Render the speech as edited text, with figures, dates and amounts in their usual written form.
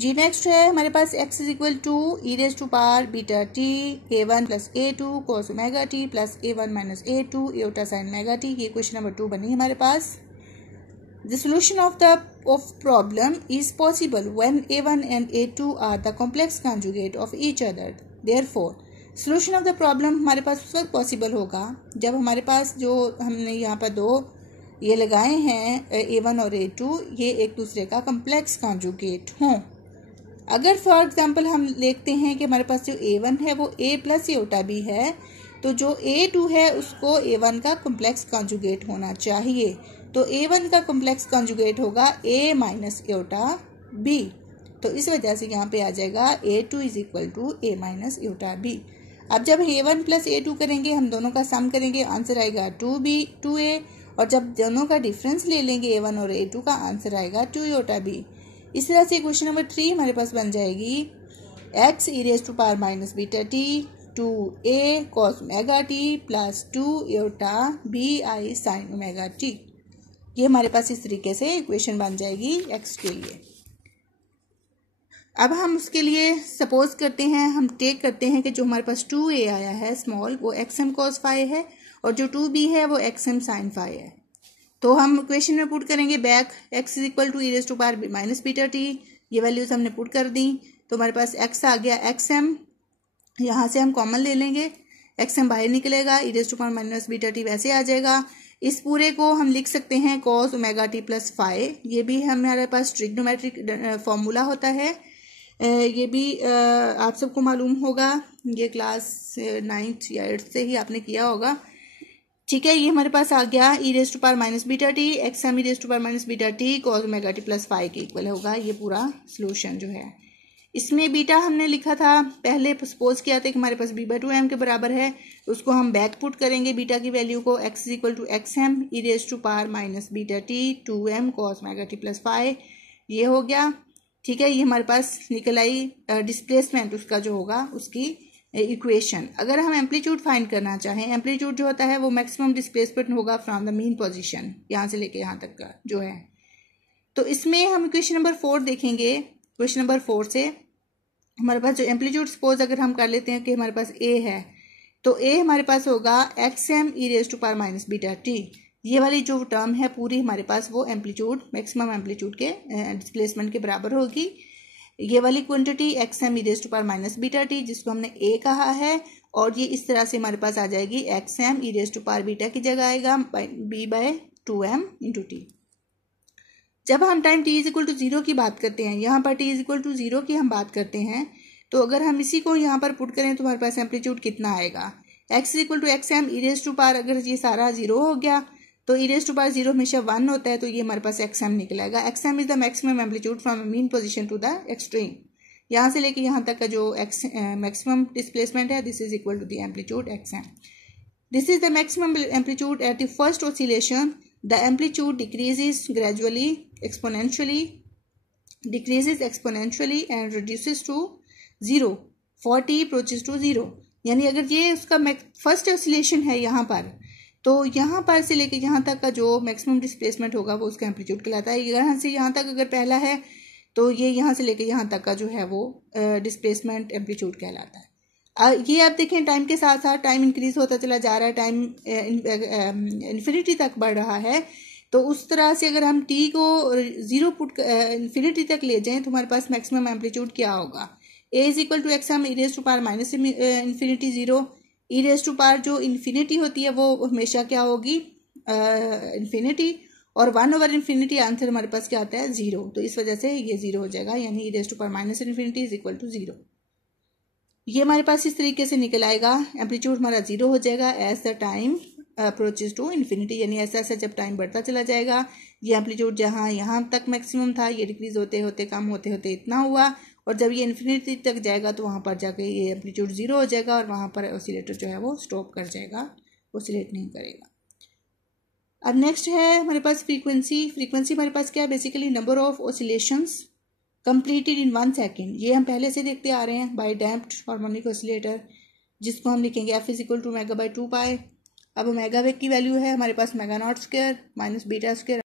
जी next है हमारे पास x is equal to E raise to power beta T a1 plus a2 cos omega T plus a1 minus a2 eta sine omega T. ये question number 2 बनी हमारे पास। The solution of problem is possible when a1 and a2 are the complex conjugate of each other. Therefore, solution of the problem हमारे पास उस वक्त possible होगा जब हमारे पास जो हमने यहाँ पर दो ये लगाए हैं a1 और a2 ये एक दूसरे का कॉम्प्लेक्स कॉन्जुगेट हों। अगर फॉर एग्जांपल हम देखते हैं कि हमारे पास जो a1 है वो a प्लस एटा b है, तो जो a2 है उसको a1 का कॉम्प्लेक्स कॉन्जुगेट होना चाहिए। तो a1 का कॉम्प्लेक्स कॉन्जुगेट होगा a माइनस एटा b। तो इस वजह से यहाँ पे आ जाएगा a2 is equal to a minus eta b। अब जब a1 प्लस a2 करेंगे, हम दोनों का सम करेंगे, आंसर आएगा 2a। और जब दोनों का डिफरेंस ले लेंगे a1 और a2 का, आंसर आएगा 2 एटा b। इस तरह से क्वेश्चन नंबर 3 हमारे पास बन जाएगी x E raise to power minus beta T 2a cos omega T plus 2 eta bi sign omega T. ये हमारे पास इस तरीके से इक्वेशन बन जाएगी x के लिए। अब हम उसके लिए सपोज करते हैं, हम टेक करते हैं कि जो हमारे पास 2a आया है स्मॉल वो xm cos फाई है और जो 2b है वो xm साइन फाई है। तो हम इक्वेशन में पुट करेंगे back x is equal to E raise to power minus beta T. ये वैल्यूज हमने पुट कर दी तो हमारे पास x आ गया xm। यहाँ से हम कॉमन ले लेंगे, xm बाहर निकलेगा, e raise to power minus beta t वैसे आ जाएगा। इस पूरे को हम लिख सकते हैं cos omega T plus phi. ये भी हमारे पास ट्रिग्नोमेट्रिक फॉर्मूला होता है, ये भी आप सबको मालूम होगा, ये क्लास 9th या 8th से ही आपने किया होगा। ठीक है, ये हमारे पास आ गया e raise to power minus beta t xm E raise to power minus beta t cos omega T plus phi के इक्वल होगा। ये पूरा सोल्यूशन जो है, इसमें बीटा हमने लिखा था पहले, सपोज किया था कि हमारे पास b/2m के बराबर है, उसको हम बैक पुट करेंगे बीटा की वैल्यू को, x is equal to XM E raise to power minus beta T 2m cos omega T plus phi. ये हो गया। ठीक है, ये हमारे पास निकल आई डिस्प्लेसमेंट उसका जो होगा उसकी इक्वेशन। अगर हम एम्पलीट्यूड फाइंड करना चाहें, एम्पलीट्यूड जो होता है वो मैक्सिमम डिस्प्लेसमेंट होगा फ्रॉम द मीन पोजीशन, यहाँ से लेके यहाँ तक का जो है। तो इसमें हम इक्वेशन नंबर 4 देखेंगे। क्वेश्चन नंबर 4 से हमारे पास जो एम्पलीट्यूड सपोज अगर हम कर लेते हैं कि हमारे पास a है, तो a हमारे पास होगा xm E raise to power minus beta T. ये वाली जो टर्म है पूरी हमारे पास वो एम्पलीट्यूड मैक्सिमम एम्पलीट्यूड के डिस्प्लेसमेंट के बराबर होगी। ये वाली quantity xm E raise to power minus beta T जिसको हमने a कहा है, और ये इस तरह से हमारे पास आ जाएगी xm E raise to power beta की जगह आएगा b/2m इंटू टी। जब हम time t is equal to 0 की बात करते हैं, यहाँ पर t इज इक्वल टू 0 की हम बात करते हैं, तो अगर हम इसी को यहाँ पर पुट करें तो हमारे पास एम्पलीट्यूड कितना आएगा, x is equal to xm E raise to power, अगर ये सारा 0 हो गया तो ई रेज टू पावर 0 हमेशा 1 होता है, तो ये हमारे पास xm निकलेगा। xm is the maximum amplitude from mean position to the extreme. यहाँ से लेके यहाँ तक का जो मैक्सिमम डिस्प्लेसमेंट है, this is equal to the amplitude xm। This is the maximum amplitude at the first oscillation. The amplitude decreases gradually exponentially and reduces to 0 for t approaches to 0। यानी अगर ये उसका फर्स्ट ऑसिलेशन है यहाँ पर, तो यहाँ पर से लेके यहाँ तक का जो मैक्सिमम डिस्प्लेसमेंट होगा वो उसका एम्पलीट्यूड कहलाता है। यहाँ से यहाँ तक अगर पहला है तो ये यहाँ से लेके यहाँ तक का जो है वो डिस्प्लेसमेंट एम्पलीट्यूड कहलाता है। ये आप देखें टाइम के साथ साथ टाइम इंक्रीज होता चला जा रहा है, टाइम इन्फिनिटी तक बढ़ रहा है। तो उस तरह से अगर हम t को 0 पुट इन्फिनिटी तक ले जाएं तो हमारे पास मैक्सिमम एम्पलीट्यूड क्या होगा, a is equal to XM E raise to power minus infinity 0। E raise to power जो इन्फिनिटी होती है वो हमेशा क्या होगी, इन्फिनिटी, और 1/इन्फिनिटी आंसर हमारे पास क्या आता है 0। तो इस वजह से ये 0 हो जाएगा, यानी e raise to power minus infinity is equal to 0। ये हमारे पास इस तरीके से निकल आएगा, एम्पलीट्यूड हमारा 0 हो जाएगा as the time approaches to infinity, यानी ऐसा ऐसा जब टाइम बढ़ता चला जाएगा, ये एम्पलीट्यूड जहाँ यहाँ तक मैक्सिमम था ये डिक्रीज होते होते कम होते होते इतना हुआ, और जब ये इन्फिनिटी तक जाएगा तो वहाँ पर जाके ये एम्पलीट्यूड 0 हो जाएगा और वहाँ पर ऑसिलेटर जो है वो स्टॉप कर जाएगा, ऑसिलेट नहीं करेगा। अब नेक्स्ट है हमारे पास फ्रीक्वेंसी। फ्रीक्वेंसी हमारे पास क्या है, basically number of oscillations completed in 1 second. ये हम पहले से देखते आ रहे हैं बाय डैम्प्ड हार्मोनिक ऑसिलेटर, जिसको हम लिखेंगे f इज इक्वल टू ओमेगा/2 पाई। अब ओमेगा की वैल्यू है हमारे पास omega not square minus beta square